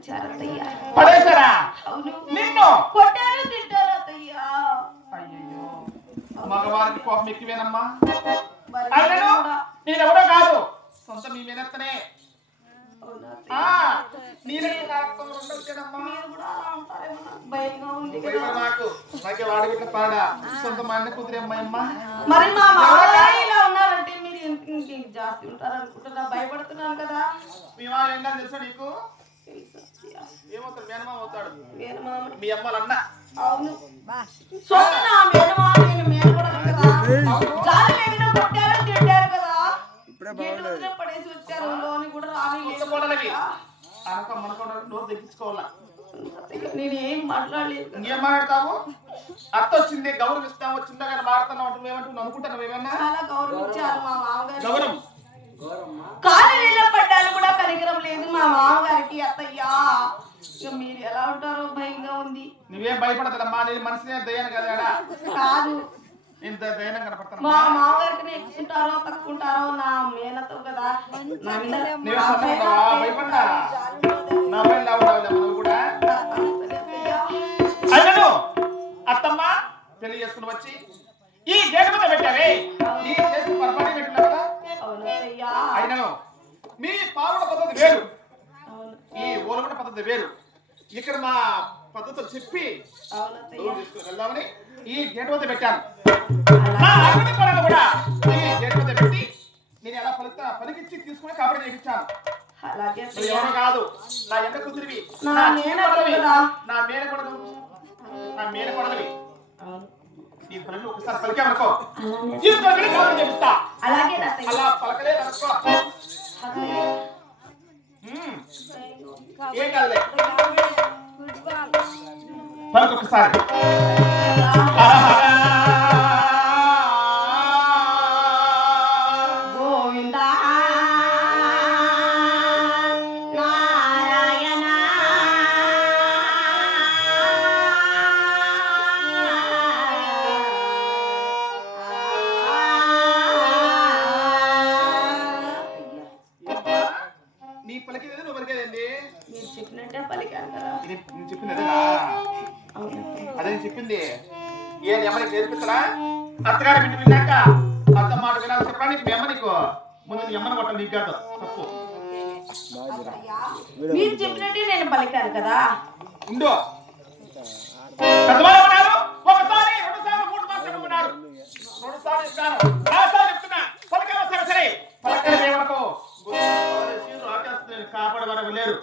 వచ్చారు అత్తయ్య. పడేశారా? అవును. నిన్ను కొట్టారు తింటారు అత్తయ్య. అయ్యో మగవారికి కోపం ఎక్కువేనమ్మా. మరి అయినను కూడా నేనెవడో కాదు, సొంత మీ మేనత్తనే. అవునా ఆ అత్తయ్య? నీళ్ళకి నాతో ఉండొచ్చానమ్మా. మీరు కూడా అలా అంటారేమో నాకు భయంగా ఉంది కదా. భయపడ నాకు నాకే వాడిగిట్ల పాడ సొంత మా అన్న కూతురే అమ్మాయమ్మా. మరి మా మామగారు ఇలా ఉన్నారంటే మీరు ఇంక జాస్తి ఉంటారు అనుకుంటున్నా, భయపడుతున్నాను కదా. మీ మా ఏం కాదు తెలుసా నీకు? తెలుసు అత్తయ్య. ఏమవుతాడు? మేనమామ అవుతాడు. మేనమామ. మీ అమ్మాలన్న. అవును. సొంత నా మేనమామ నేను మేనపడను కదా. జాలి లేకుండా కొట్టారు తిట్టారు కదా. గేటు వదిలే పడేసి వచ్చారు, లోని కూడా కొత్తకోడలివి. రాని. అనక మనకోడ నోరు తెగించుకోవాలా. నేను ఏం మాట్లాడలేదు. ఇంకేం మాట్లాడతావు? అత్త వచ్చింది గౌరవిస్తాము, చిన్నగా మాడుతున్నావు అంటే ఏమంటున్నావు అనుకుంటున్నావు? ఏమన్నా చాలా గౌరవించారు మా మామగారు. గౌరవం కాలు నీళ్ళ పడ్డాలు కూడా కనికరం లేదు మా మామగారికి అత్తయ్యా. ఇక మీరు ఎలా ఉంటారో భయంగా ఉంది. నువ్వేం భయపడతాడమ్మా, నేను మనిషినే దయ్యాను కదా. కాదు, ఇంత దయ్యానం కనపడతాను. మా మామగారికి ఎక్కుంటారో తక్కుంటారో నా మేనతో కదా. నువ్వు సన్నగా భయపడ్డా నా పైన లావుండావు కూడా. అయినను అత్తమ్మ పెళ్లి చేసుకుని వచ్చి ఈ గేటు మీద పెట్టావే, నీ చేసిన పొరపాటు పెట్టినా కదా. అయినను మీ పావుల పద్ధతి వేరు, ఈ ఓలగొండ పద్ధతి వేరు. ఇక్కడ మా పద్ధతులు చెప్పి వెళ్దామని ఈ గేటు వద్ద పెట్టాను. నా అన్ని పనులు కూడా ఈ గేటు వద్ద పెట్టి నేను ఎలా పలికిచ్చి తీసుకుని కాపాడి చేయించాను. ఎవరు కాదు, నా ఎండ కూతురివి, నా మేనకొడలివి. నీ పనులు ఒకసారి పలికామనుకో తీసుకొని కాపాడి చేపిస్తా. అలా పలకలే అనుకో ఏం కాదులే, పలకొకసారి. నీ పలికేది నువ్వు పలికేదండి. మీరు చెప్పినట్టే పలికాను కదా. నేను చెప్పింది అదేనా? అదే నేను చెప్పింది. ఏది అమ్మకి నేర్పిస్తారా? అత్తగారి బిడ్డ విన్నాక అత్త మాట వినాలి చెప్పరా? నీకు మీ అమ్మ నీకు ముందు నీ అమ్మని కొట్టాలి, నీకు కాదు తప్పు. మీరు చెప్పినట్టే నేను పలికాను కదా. ఉండు పెద్దవాళ్ళు ఉన్నారు, ఒకసారి 2 సార్లు 3 మాసాలు ఉన్నారు, 2 సార్లు ఇస్తాను, 4 సార్లు చెప్తున్నా. పలకాల సరే సరే పలకాల ఏమనుకో కాపాడమని లేరు.